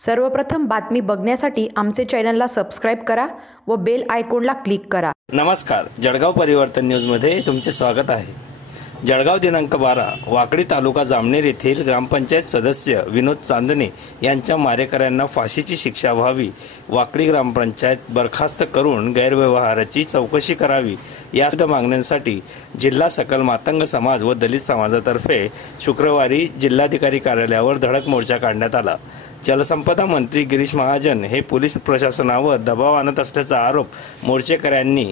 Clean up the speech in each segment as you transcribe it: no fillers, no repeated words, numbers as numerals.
सर्वप्रथम बातमी बघण्यासाठी आमचे चॅनलला सबस्क्राइब करा व बेल आयकॉनला क्लिक करा। नमस्कार, जळगाव परिवर्तन न्यूजमध्ये तुमचे स्वागत आहे। जळगाव दिनांक 12 वाकडी तालुका जामनेर येथील ग्रामपंचायत सदस्य विनोद चांदणे यांच्या मारेकऱ्यांना फाशीची शिक्षा व्हावी, वाकडी ग्रामपंचायत बरखास्त करून गैरव्यवहाराची चौकशी करावी या मागण्यांसाठी जिल्हा सकल मातंग समाज व दलित समाजातर्फे शुक्रवारी जिल्हाधिकारी कार्यालयावर धडक मोर्चा काढण्यात आला। जलसंपदा मंत्री गिरीश महाजन हे पोलीस प्रशासनावर दबाव आणत असल्याचा आरोप मोर्चेकऱ्यांनी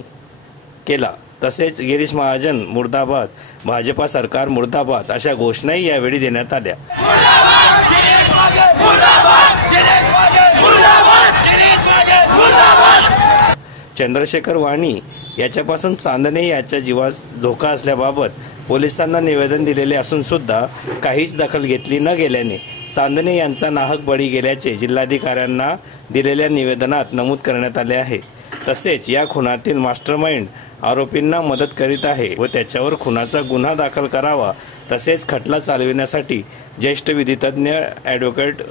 केला। तसेच गिरीश महाजन मुर्दाबाद, भाजपा सरकार मुर्दाबाद अशा घोषणाही यावेळी देण्यात आल्या। चंद्रशेखर वाणी याच्यापासून चांदणे याच्या जीवास धोका असल्याबाबत पोलिसांना निवेदन दिलेले असून सुद्धा काहीच दखल घेतली न गेल्याने चांदणे यांचा नाहक बळी गेल्याचे जिल्हाधिकाऱ्यांना दिलेल्या निवेदनात नमूद करण्यात आले आहे। तसेच या खुनातील मास्टरमाइंड आरोपींना मदत करीत आहे व त्याच्यावर खुनाचा गुन्हा दाखल करावा। तसेच खटला चालविण्यासाठी ज्येष्ठ विधितज्ञ ॲडव्होकेट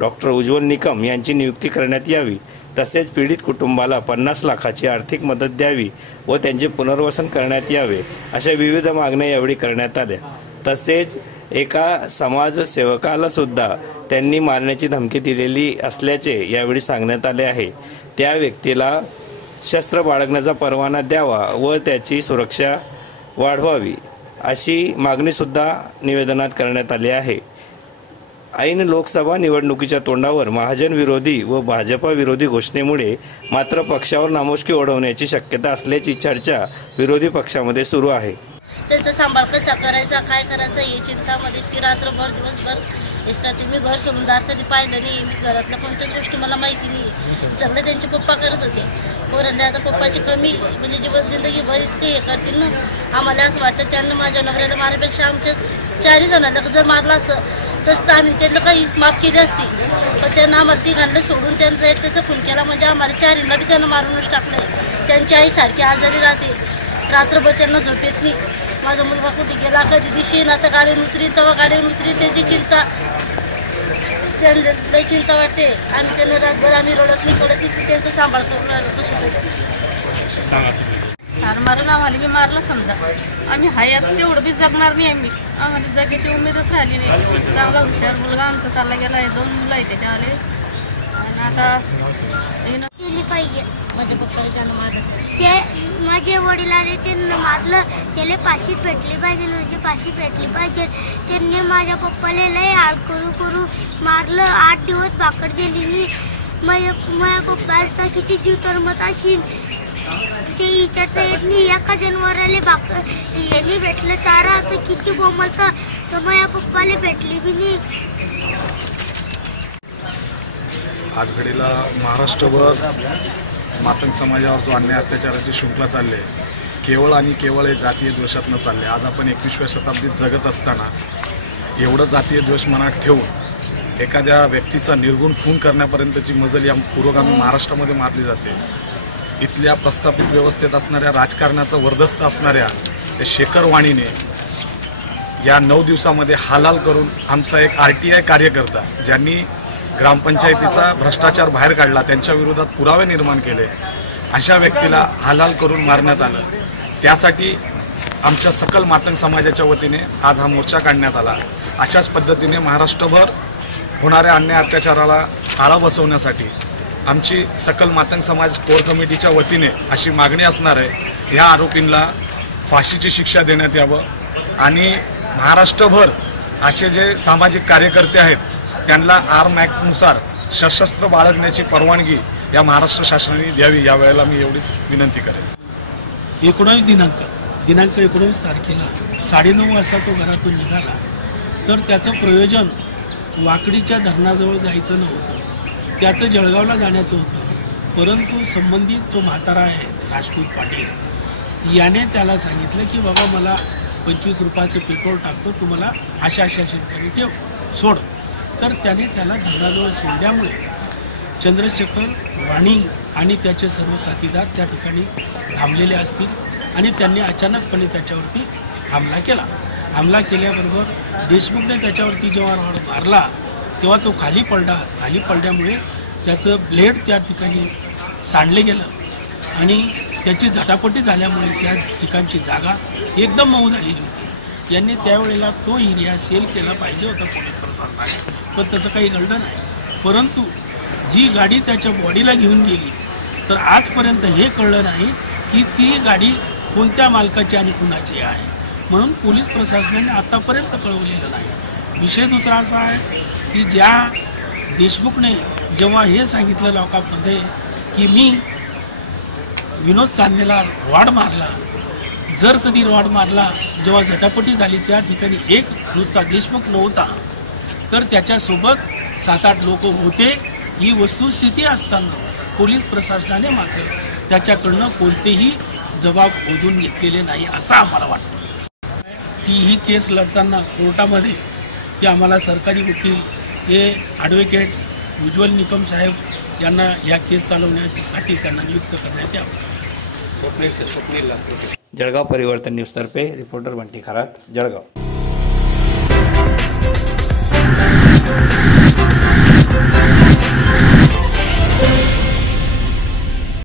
डॉक्टर उज्ज्वल निकम यांची नियुक्ती करण्यात यावी। तसेच पीडित कुटुंबाला 50 लाखाची आर्थिक मदत द्यावी व त्यांचे पुनर्वसन करण्यात यावे अशा विविध मागण्या यावेळी करण्यात आल्या। तसेच एका समाजसेवकाला सुद्धा त्यांनी मारण्याची धमकी दिलेली असल्याचे यावेळी सांगण्यात आले आहे। त्या व्यक्तीला शस्त्र बाळगण्याचा परवाना द्यावा व त्याची सुरक्षा वाढवावी अशी मागणी सुद्धा निवेदनात करण्यात आली आहे। ऐन लोकसभा निवडणुकीच्या तोंडावर महाजन विरोधी व भाजपा विरोधी घोषणेमुळे मात्र पक्षावर नामुष्की ओढवण्याची शक्यता असल्याची चर्चा विरोधी पक्षामध्ये सुरू आहे। त्यांचा सांभाळ कसा करायचा, काय करायचं हे चिंतामध्ये ती रात्रभर दिवसभर इसकाची मी घर सोडून दार कधी पाहिलं नाही। मी घरातल्या कोणत्याच गोष्टी मला माहिती नाही, सगळे त्यांचे पप्पा करत होते। पोरांनी आता पप्पाची कमी म्हणजे जीवन जिंदगीभर इतके हे करतील ना। आम्हाला असं वाटतं त्यांना माझ्या नवऱ्याला मारण्यापेक्षा आमच्या 4 जणांना जर मारलं असतं तसं आम्ही त्यांना काही माफ केली असती, पण त्यांना आम्हाला 3 सोडून त्यांचा एकट्याचा खून केला म्हणजे आम्हाला 4 बी त्यांना मारूनच टाकलं। त्यांची आई सारखी आजारी राहते, रात्रभर त्यांना झोप येत नाही। माझा मुलगा कुठे गेला, कधी दिशीन, आता गाडीवर उतरीन तेव्हा गाडीवर उतरीन, त्यांची चिंता त्यांना लई चिंता वाटते। आम्ही त्यांना रातभर आम्ही रडत नाही पडत इतकी त्यांचा सांभाळ करून राहिलो कशी ठार मारून आम्हाला बी मारलं समजा, आम्ही हयात तेवढं बी जगणार नाही। आम्हाला जगायची उमेदच राहिली नाही। चांगला हुशार मुलगा आमचा चालला गेला आहे, 2 मुलं आहे त्याच्या आले आणि आता केली पाहिजे। माझ्या पप्पाला त्यांना मारलं, ते माझे वडिलांनी त्यांना मारलं, त्याला फाशी भेटली पाहिजे, म्हणजे फाशी भेटली पाहिजे। त्यांनी माझ्या पप्पाला लय हाल करू मारलं, 8 दिवस भाकर दिली नाही। माझ्या पप्पाचा किती जीव तरमत असेल ते विचारता येत नाही। एका जनावराला भाकर यांनी भेटलं चारा तर किती बोंबलतं, तर माझ्या पप्पाला भेटली बी नाही। आज घडीला महाराष्ट्रभर मातंग समाजावर जो अन्याय अत्याचाराची शृंखला चालली आहे, केवळ आणि केवळ हे जातीय द्वेषातनं चालले। आज आपण 21व्या शताब्दीत जगत असताना एवढं जातीय द्वेष मनात ठेवून एखाद्या व्यक्तीचा निर्गुण खून करण्यापर्यंतची मजल या पुरोगामी महाराष्ट्रामध्ये मारली जाते। इथल्या प्रस्थापित व्यवस्थेत असणाऱ्या राजकारणाचं वर्धस्त असणाऱ्या शेखर वाणीने या 9 दिवसामध्ये हालाल करून आमचा एक RTI कार्यकर्ता ज्यांनी ग्रामपंचायतीचा भ्रष्टाचार बाहेर काढला, त्यांच्या विरोधात पुरावे निर्माण केले, अशा व्यक्तीला हालाल करून मारण्यात आलं। त्यासाठी आमच्या सकल मातंग समाजाच्या वतीने आज हा मोर्चा काढण्यात आला। अशाच पद्धतीने महाराष्ट्रभर होणाऱ्या अन्याय अत्याचाराला आळा बसवण्यासाठी आमची सकल मातंग समाज कोर कमिटीच्या वतीने अशी मागणी असणार आहे, या आरोपींना फाशीची शिक्षा देण्यात यावं आणि महाराष्ट्रभर असे जे सामाजिक कार्यकर्ते आहेत त्यांना आर्म ॲक्टनुसार सशस्त्र बाळगण्याची परवानगी या महाराष्ट्र शासनाने द्यावी। यावेळेला मी एवढीच विनंती करेन। 19 दिनांक 19 तारखेला 9:30 वाजता तो घरातून निघाला, तर त्याचं प्रयोजन वाकडीच्या धरणाजवळ जायचं नव्हतं, त्याचं जळगावला जाण्याचं होतं। परंतु संबंधित जो म्हातारा आहे राजपूत पाटील याने त्याला सांगितलं की बाबा मला 25 रुपयाचं पेट्रोल टाकतो, तुम्हाला अशा ठिकाणी ठेव सोड। तर त्याने त्याला धरणाजवळ सोडल्यामुळे चंद्रशेखर वाणी आणि त्याचे सर्व साथीदार त्या ठिकाणी थांबलेले असतील आणि त्यांनी अचानकपणे त्याच्यावरती हमला केला। हमला केल्याबरोबर देशमुखने त्याच्यावरती जेव्हा रॉड मारला तेव्हा तो खाली पडल्यामुळे त्याचं ब्लेड त्या ठिकाणी सांडले गेलं आणि त्याची झटापटी झाल्यामुळे त्या ठिकाणची जागा एकदम मऊ झालेली होती. यांनी त्यावेळेला तो एरिया सेल केला पाहिजे होता पोलीस प्रशासनाने, पण तसं काही घडलं नाही. परंतु जी गाडी त्याच्या बॉडीला घेऊन गेली तर आजपर्यंत हे कळलं नाही की ती गाडी कोणत्या मालकाची आणि कुणाची आहे, म्हणून पोलीस प्रशासनाने आतापर्यंत कळवलेलं नाही. विषय दुसरा असा आहे की ज्या देशमुखने जेव्हा हे सांगितलं लोकांमध्ये की मी विनोद चांदेला रॉड मारला, जर कधी रॉड मारला जेव्हा झटापटी झाली त्या ठिकाणी एक नुसता देशमुख नव्हता तर त्याच्यासोबत 7-8 लोक होते, ही वस्तुस्थिती असताना पोलीस प्रशासनाने मात्र त्याच्याकडनं कोणतेही जबाब ओढून घेतलेले नाही असं आम्हाला वाटतं. की ही केस लढताना कोर्टामध्ये की आम्हाला सरकारी वकील हे ॲडव्होकेट उज्ज्वल निकम साहेब यांना या केस चालवण्यासाठी त्यांना नियुक्त करण्यात यावं. जळगाव परिवर्तन न्यूजतर्फे रिपोर्टर बंटी खरात, जळगाव.